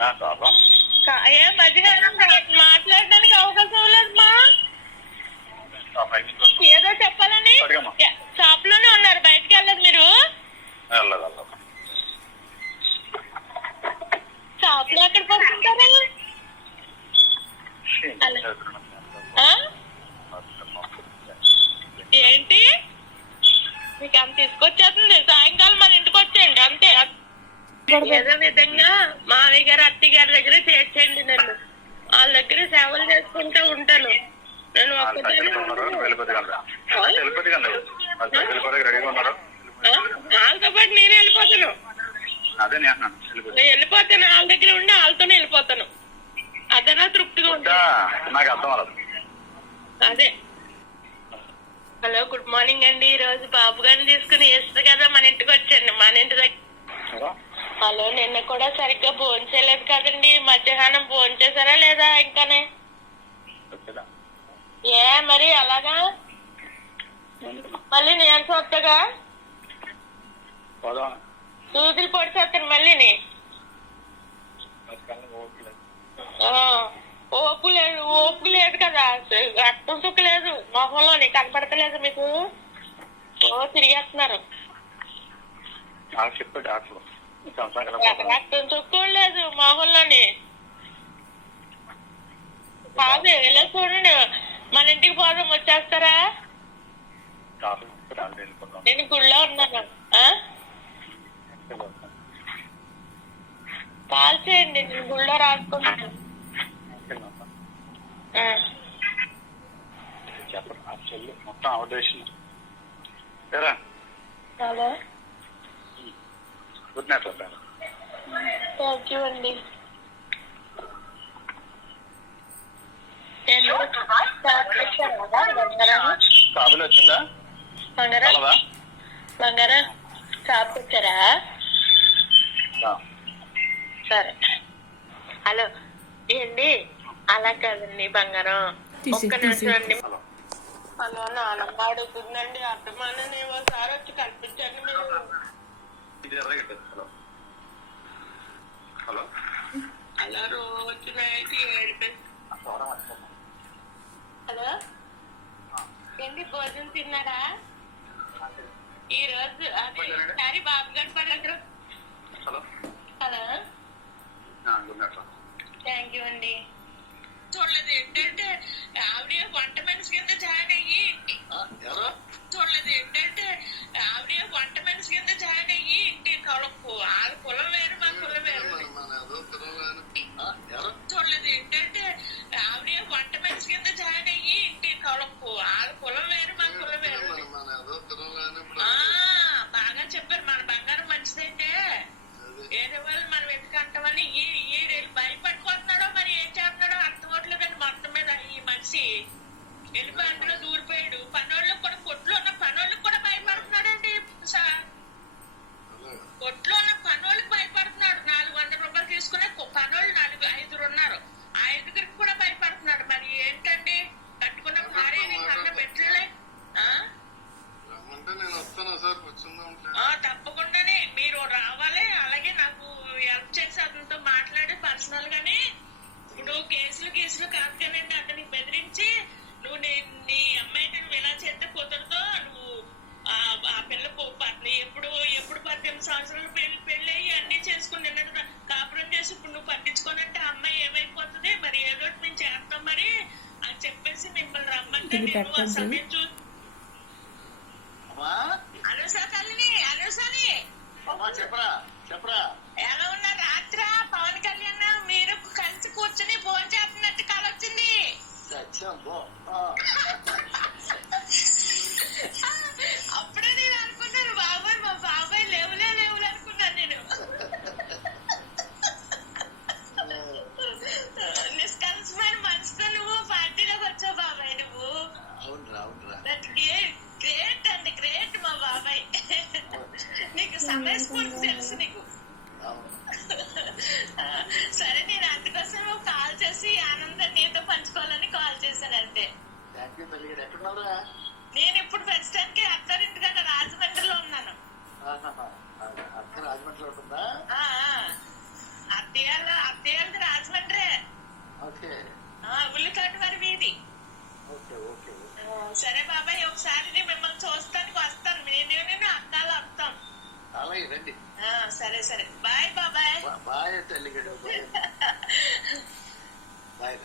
ఏ మధ్యాహ్నం మాట్లాడడానికి అవకాశం లేదు మా. ఏదో చెప్పాలని షాప్ లోనే ఉన్నారు, బయటకి వెళ్ళదు మీరు? షాప్ లో ఎక్కడ పడుతుంటారా? ఏంటి మీకు అంత తీసుకొచ్చేస్తుంది? సాయంకాలం మన ఇంటికి వచ్చేయండి అంతే. ఏదో విధంగా మామయ్య గారు అత్తయ్య గారి దగ్గర చేర్చండి, నన్ను వాళ్ళ దగ్గర సేవలు చేసుకుంటూ ఉంటాను. నేను వాళ్ళతో పాటు నేను వెళ్ళిపోతాను, వెళ్ళిపోతాను వాళ్ళ దగ్గర ఉండి వాళ్ళతోనే వెళ్ళిపోతాను. అదనా తృప్తిగా ఉంటాను. అదే. హలో, గుడ్ మార్నింగ్ అండి. ఈ రోజు బాబు గారిని తీసుకుని ఇస్తారు కదా మన ఇంటికి వచ్చండి, మన ఇంటి దగ్గర. హలో, నిన్న కూడా సరిగ్గా భోజనం చేయలేదు కదండి, మధ్యాహ్నం భోజనం చేశారా లేదా? ఇంకానే ఏ మరి అలాగా మళ్ళీ నేను చూస్తగా సూదులు పొడిచేస్తాను మళ్ళీని. ఓపు లేదు, ఓపు లేదు కదా, రక్తం చుక్క లేదు మొహంలోని, కనపడతలేదు మీకు? తిరిగేస్తున్నారు. రక్తం చుక్క లేదు మొహంలోని. కాదు, ఇలా చూడండి, మన ఇంటికి పోదాం, వచ్చేస్తారా? నేను గుళ్ళో ఉన్నాను. కాల్ చేయండి, నేను గుళ్ళో రాసుకున్నాను. హలో, థ్యాంక్ యూ అండి. బంగారా షాప్ వచ్చారా? సరే. హలో ఏంటి, అలా కాదండి బంగారం, ఒక్క నిమిషం అండి. హలో, నానమ్మ అడుగుతుందండి, అర్థమానని ఒకసారి వచ్చి కల్పించండి మీరు. అలా రోజు నైట్ ఏడిపి. హలో ఏంటి, భోజనం తిన్నారా? ఈ రోజు అదే సారీ బాబు గారు పడరు. హలో, థ్యాంక్ యూ అండి. చూడలేదు ఏంటంటే ఆవిడ వంట మనిషి కింద జాయిన్ అయ్యి, చూడలేదు ఏంటంటే ఆవిడ వంట మనిషి కింద జాయిన్ అయ్యి ఇంటి కొలకు వాళ్ళ కులం వేరు, మా కులం వేరు. చూడలేదు ఏంటంటే ఆవిడ వంట మనిషి కింద జాయిన్ అయ్యి ఇంటి కొలకు వాళ్ళ కులం వేరు, మా కులం వేరు. బాగా చెప్పారు. మన బంగారం మంచిదైతే ఏదో వాళ్ళు మనం ఎందుకంటామని ఈడు భయపడిపోతున్నాడో మరి ఏం చేస్తున్నాడో అర్థం అవట్లేదండి. మొత్తం మీద ఈ మనిషి వెళ్ళిపోయి అందులో దూరిపోయాడు. పనోళ్ళకి కూడా, కొట్లో ఉన్న పనోళ్ళకి కూడా భయపడుతున్నాడండి సార్. కొట్లో ఉన్న పనోళ్ళకి భయపడుతున్నాడు. 400 రూపాయలు తీసుకునే పనోళ్ళు 5 ఉన్నారు, ఆ 5గురికి కూడా భయపడుతున్నాడు. మరి ఏంటండి, కట్టుకున్న భార్యని కన్న పెట్టలే. తప్పకుండానే మీరు రావాలి, అలాగే నాకు హెల్ప్ చేసి అతనితో మాట్లాడి పర్సనల్ గానే. నువ్వు కేసులు కాదు కానండి, అతనికి బెదిరించి నువ్వు నీ అమ్మాయిని నువ్వు ఇలా చేస్తే కుదరదో, నువ్వు ఆ పిల్లకు ఎప్పుడు 18 సంవత్సరాలు పెళ్లి అయ్యి అన్ని చేసుకుని నిన్న కాపురం చేసి ఇప్పుడు నువ్వు పట్టించుకోనంటే ఆ అమ్మాయి ఏమైపోతుంది? మరి ఏదో మేము చేస్తాం మరి అని చెప్పేసి మిమ్మల్ని రమ్మంటే నేను ఆ సమయం చూసి చెప్పరా ఎలా ఉన్నా? రాత్ర పవన్ కళ్యాణ్ మీరు కలిసి కూర్చుని ఫోన్ చేస్తున్నట్టు కల వచ్చింది. అప్పుడే నేను అనుకున్నాను, బాబాయ్ మా బాబాయ్ లేవులే అనుకున్నాను నేను. నిష్కల్సమైన మనసుతో నువ్వు పార్టీలోకి వచ్చావు బాబాయ్. నువ్వు గ్రేట్ అండి, గ్రేట్ మా బాబాయ్. నీకు సమయస్ఫూర్తి తెలుసు నీకు. సరే, నేను అందుకోసం కాల్ చేసి ఆనందం నీతో పంచుకోవాలని కాల్ చేశాను అంతే. నేను ఇప్పుడు ప్రస్తుతానికి అత్తారింటి దగ్గర రాజమండ్రిలో ఉన్నాను. అత్తయ్య సరే బాబాయ్, ఒకసారి మిమ్మల్ని చూస్తానికి వస్తాను. నేను అక్కాలు వస్తాం. అలాగే రండి. సరే సరే, బాయ్ బాబాయ్. బాయ్ తల్లి. బాయ్.